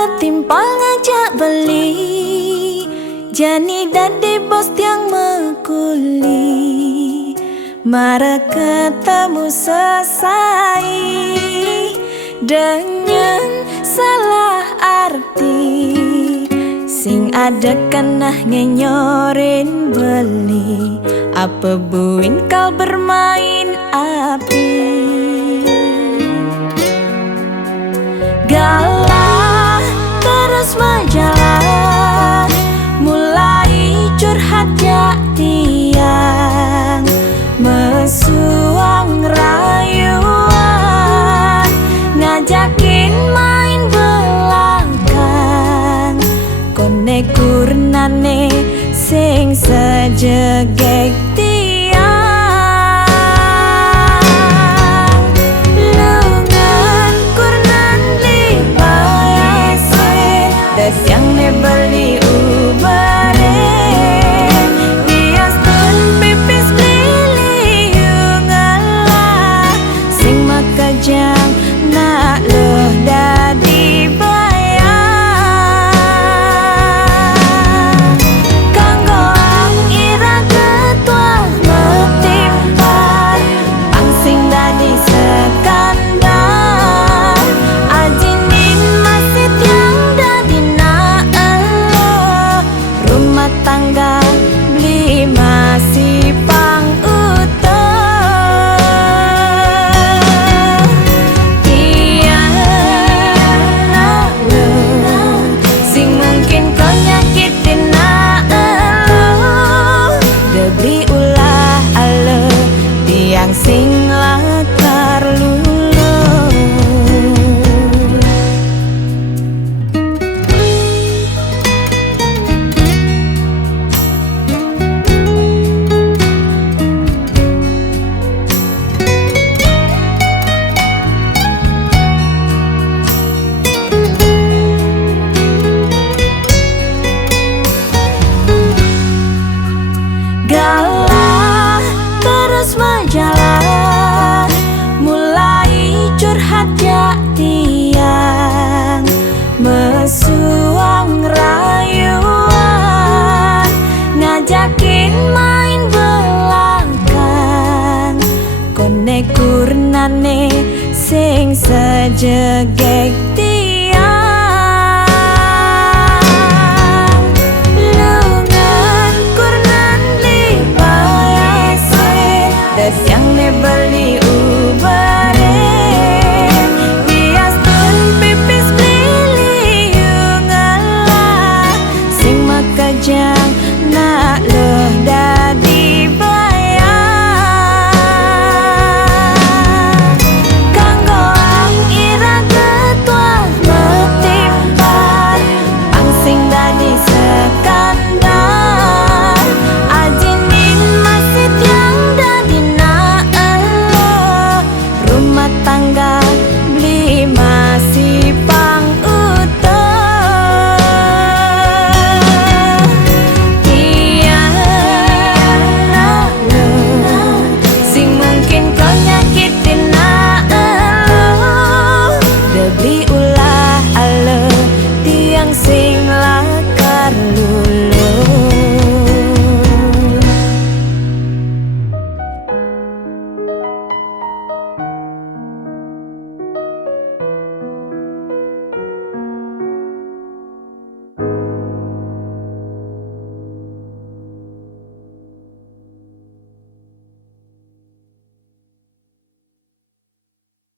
betimpal ngajak beli, jani dadi bos yang mekuli. Mara ketemu sesai dengan salah arti, sing ada kenah ngenyorin beli. Apa buin kau bermain api? Galah terus berjalan, mulai curhat jak tiang, mesuang rayuan, ngajakin main belakang. Kone kurnane sing sejegek tiang, lengan kurnan li bayasin, des yang ne beli ubare. Bias tun pipis beli yungalah, sing makajang nak leh dadi bayang. Kanggo ang ira ketua metipan, pang sing dadi sekandar. Ajinin masjid yang dadi na elo, rumah tangga beli masih pang utuh. Tiang nak lo, sing mungkin kau nyakitin na elo, debri ulah alo, tiang sing lakar lulu. Galah terus berjalan, mulai curhat jak tiang, mesuang rayuan, ngajakin main belakang. Kone kurnane sing sejegek tiang, lengan kurnan li bayasin, des yang ne beli